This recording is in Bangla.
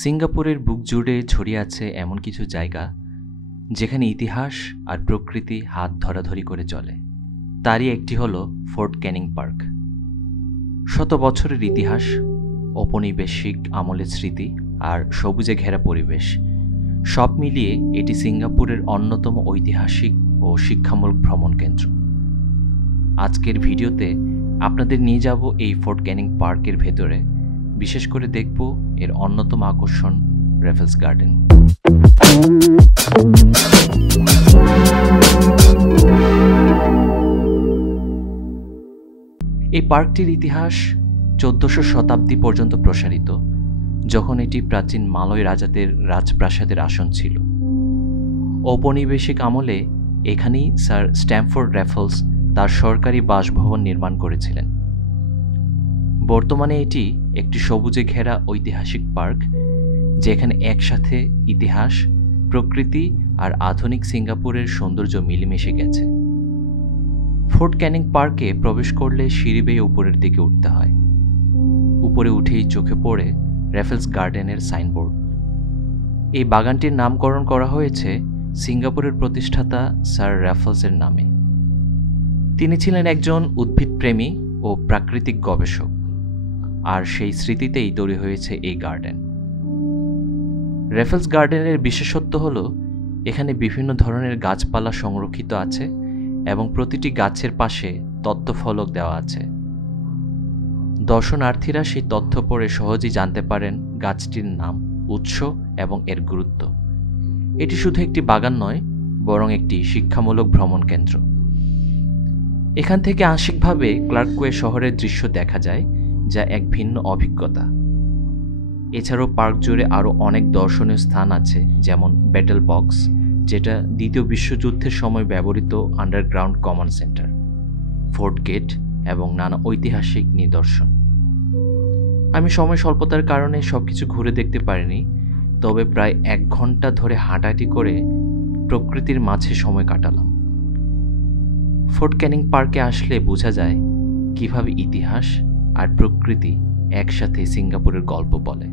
সিঙ্গাপুরের বুক জুড়ে ছড়িয়ে আছে এমন কিছু জায়গা যেখানে ইতিহাস আর প্রকৃতি হাত ধরাধরি করে চলে। তারই একটি হলো ফোর্ট ক্যানিং পার্ক। শত বছরের ইতিহাস, ঔপনিবেশিক আমলের স্মৃতি আর সবুজে ঘেরা পরিবেশ সব মিলিয়ে এটি সিঙ্গাপুরের অন্যতম ঐতিহাসিক ও শিক্ষামূলক ভ্রমণ কেন্দ্র। আজকের ভিডিওতে আপনাদের নিয়ে যাব এই ফোর্ট ক্যানিং পার্কের ভেতরে, বিশেষ করে দেখব এর অন্যতম আকর্ষণ র্যাফেলস গার্ডেন। এই পার্কটির ইতিহাস 1400 শতাব্দী পর্যন্ত প্রসারিত, যখন এটি প্রাচীন মালয় রাজাদের রাজপ্রাসাদের আসন ছিল। ঔপনিবেশিক আমলে এখানেই স্যার স্ট্যামফোর্ড র্যাফেলস তার সরকারি বাসভবন নির্মাণ করেছিলেন। বর্তমানে এটি একটি সবুজে ঘেরা ঐতিহাসিক পার্ক, যেখানে একসাথে ইতিহাস, প্রকৃতি আর আধুনিক সিঙ্গাপুরের সৌন্দর্য মিলেমিশে গেছে। ফোর্ট ক্যানিং পার্কে প্রবেশ করলে সিঁড়ি বেয়ে উপরের দিকে উঠতে হয়। উপরে উঠেই চোখে পড়ে র্যাফেলস গার্ডেনের সাইনবোর্ড। এই বাগানটির নামকরণ করা হয়েছে সিঙ্গাপুরের প্রতিষ্ঠাতা স্যার র্যাফেলসের নামে। তিনি ছিলেন একজন উদ্ভিদপ্রেমী ও প্রাকৃতিক গবেষক, আর সেই স্মৃতিতেই তৈরি হয়েছে এই গার্ডেন। র্যাফেলস গার্ডেনের বিশেষত্ব হল এখানে বিভিন্ন ধরনের গাছপালা সংরক্ষিত আছে এবং প্রতিটি গাছের পাশে তথ্যফলক দেওয়া আছে। দর্শনার্থীরা সেই তথ্য পড়ে সহজেই জানতে পারেন গাছটির নাম, উৎস এবং এর গুরুত্ব। এটি শুধু একটি বাগান নয়, বরং একটি শিক্ষামূলক ভ্রমণ কেন্দ্র। এখান থেকে আংশিকভাবে ক্লার্কওয়ে শহরের দৃশ্য দেখা যায়, যা এক ভিন্ন অভিজ্ঞতা। এছাড়াও পার্ক জুড়ে আরও অনেক দর্শনীয় স্থান আছে, যেমন ব্যাটেল বক্স, যেটা দ্বিতীয় বিশ্বযুদ্ধের সময় ব্যবহৃত underground command centre, fort gate এবং নানা ঐতিহাসিক নিদর্শন। আমি সময় স্বল্পতার কারণে সবকিছু ঘুরে দেখতে পারিনি, তবে প্রায় 1 ঘন্টা ধরে হাঁটাহাঁটি করে প্রকৃতির মাঝে সময় কাটালাম। ফোর্ট ক্যানিং পার্কে আসলে বোঝা যায় কিভাবে ইতিহাস আর প্রকৃতি একসাথে সিঙ্গাপুরের গল্প বলে।